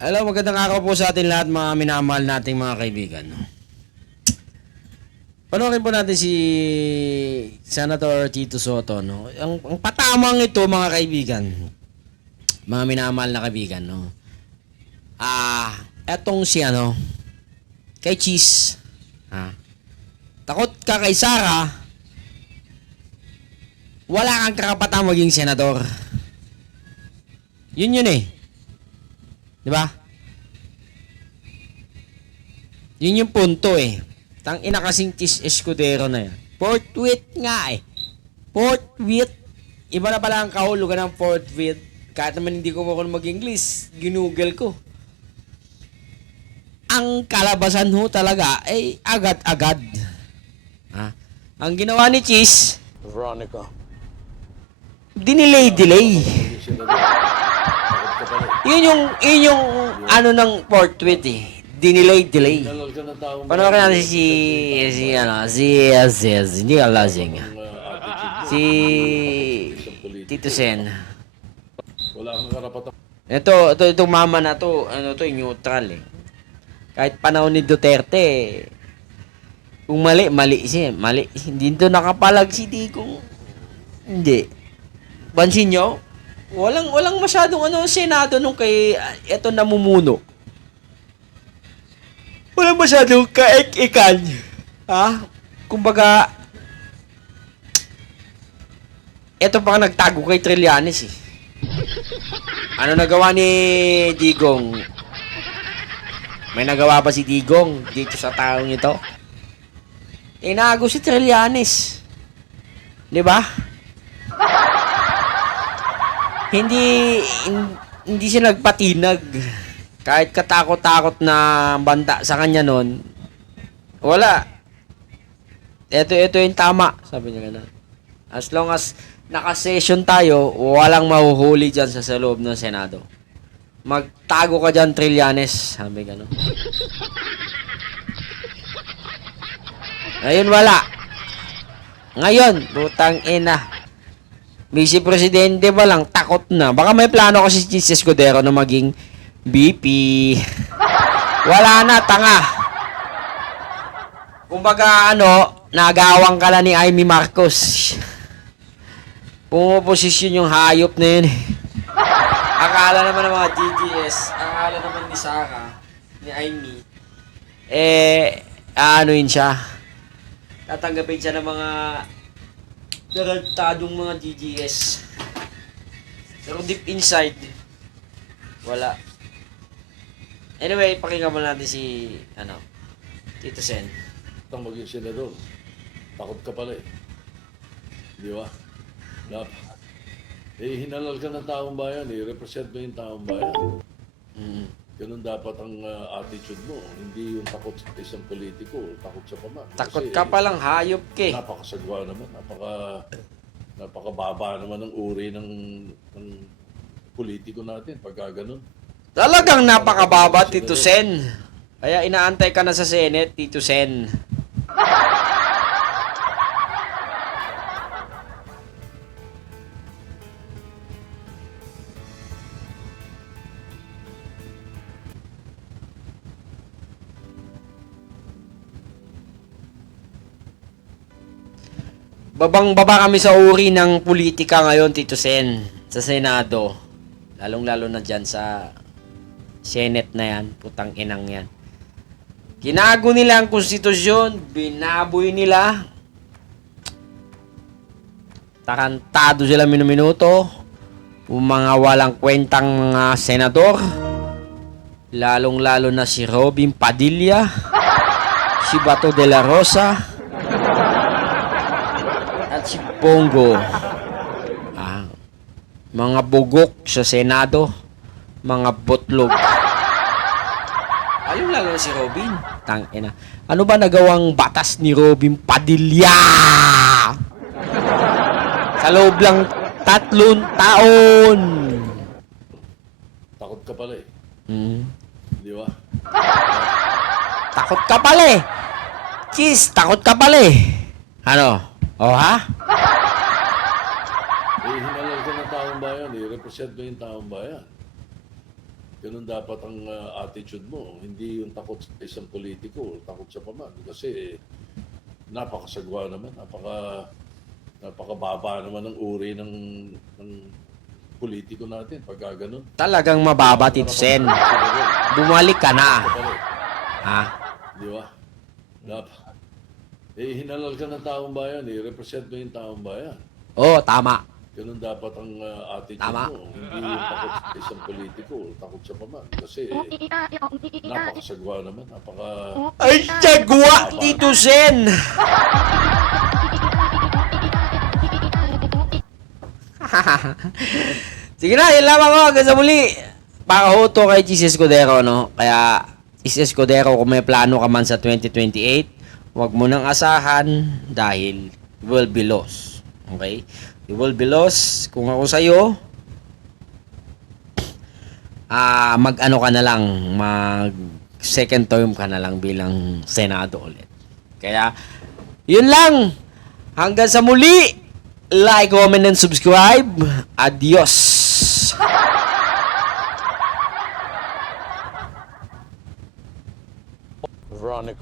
Hello, magandang araw po sa atin lahat mga minamahal nating mga kaibigan. Panoorin po natin si Senator Tito Soto. No? Ang patamang ito mga kaibigan, mga minamahal na kaibigan. No? Etong si kay Cheese. Takot ka kay Sara, wala kang karapatang maging senador. Yun eh. Di ba? Yun yung punto eh. Tang ina kasing Cheese Escudero na yan. Forthwith nga eh. Forthwith. Iba na pala ang kahulugan ng forthwith. Kahit naman hindi ko marunong mag-English, ginugel ko. Ang kalabasan ho talaga ay agad-agad. Ang ginawa ni Cheese, Veronica. dinelay. Yun yung ano ng forthwith eh. Dinelay. Nalal ka ng taong Panoorin natin si hindi ka lasing. Si Tito Sen. wala kang karapatan. Itong mama na to, neutral eh. Kahit panahon ni Duterte, kung mali siya. Mali. Hindi to nakapalag si Digong. Hindi. Bansin nyo? Walang masyadong Senado nung kay eto namumuno. Walang masyadong kaek-ikan. Kumbaga, eto pa nagtago kay Trillanes eh. Ano nagawa ni Digong? May nagawa ba si Digong dito sa taong ito? Inago si Trillanes. 'Di ba? Hindi siya nagpatinag. Kahit katakot-takot na banta sa kanya noon, wala. Ito yung tama, sabi niya gano'n. As long as naka-session tayo, walang mahuhuli dyan sa loob ng Senado. Magtago ka dyan, Trillanes, sabi gano'n. Ngayon wala. Ngayon, butang ina. Vice Presidente ba lang, takot na. Baka may plano kasi si Cheese Escudero na maging BP. Wala na, tanga. Kumbaga nagawang ka na ni Amy Marcos. Pumoposisyon yung hayop na yun. Akala naman ng mga DDS, akala naman ni Sara, ni Amy, yun siya. Tatanggapin siya ng mga daragtadong mga DDS. Pero deep inside, wala. Anyway, pakinggan mo natin si, Tito Sen. Ang maging senador. Takot ka pala eh. Di ba? Hinalal ka ng taong bayan eh. Represent mo yung taong bayan. Ganun dapat ang attitude mo. Hindi yung takot sa isang politiko, takot sa pama. Takot ka palang, hayop ka eh. Napakasagwa naman. Napakababa naman ang uri ng politiko natin pagka ganun. Talagang napakababa, Tito Sen. Kaya inaantay ka na sa Senate, Tito Sen. Babang-baba kami sa uri ng politika ngayon, Tito Sen, sa Senado. Lalong-lalo na dyan sa Senate na yan, putang inang yan. Ginago nila ang konstitusyon, binaboy nila. Tarantado sila minuminuto. Mga walang kwentang mga senador. Lalong-lalo na si Robin Padilla, si Bato de la Rosa, at si Bongo. Mga bugok sa Senado, mga botlog. Lalo si Robin. Tangina. Ano ba nagawang batas ni Robin Padilla? Sa loob lang 3 taon. Takot ka pala eh. Di ba? Takot ka pala eh. Cheese, takot ka pala eh. Ha? Hinalal ka ng taong bayan eh. Represent mo yung taong bayan. Ganun dapat ang attitude mo. Hindi yung takot sa isang politiko, takot sa paman. Kasi napakasagwa naman, napakababa naman ng uri ng politiko natin pagka ganun. Talagang mababa, Tito Sen. Bumalik ka na. Ha? Di ba? Dapat. Hinalal ka ng taong bayan, represent mo yung taong bayan. Oo, tama. Ganun dapat ang attitude Tama. mo. Hindi yung takot sa isang politiko, takot sa paman. Kasi napakasagwa naman, Ay, sagwa, Tito Sen! Sige na, yun lamang ko. Hanggang sa muli. Pakahuto kay Jesus Escudero, no? Kaya, Jesus Escudero, kung may plano ka man sa 2028, huwag mo nang asahan dahil you will be lost. Okay? You will be lost. Kung ako sa'yo, mag-ano ka na lang, mag second term ka na lang bilang senado ulit. Kaya, yun lang. Hanggang sa muli. Like, comment, and subscribe. Adios. Veronica.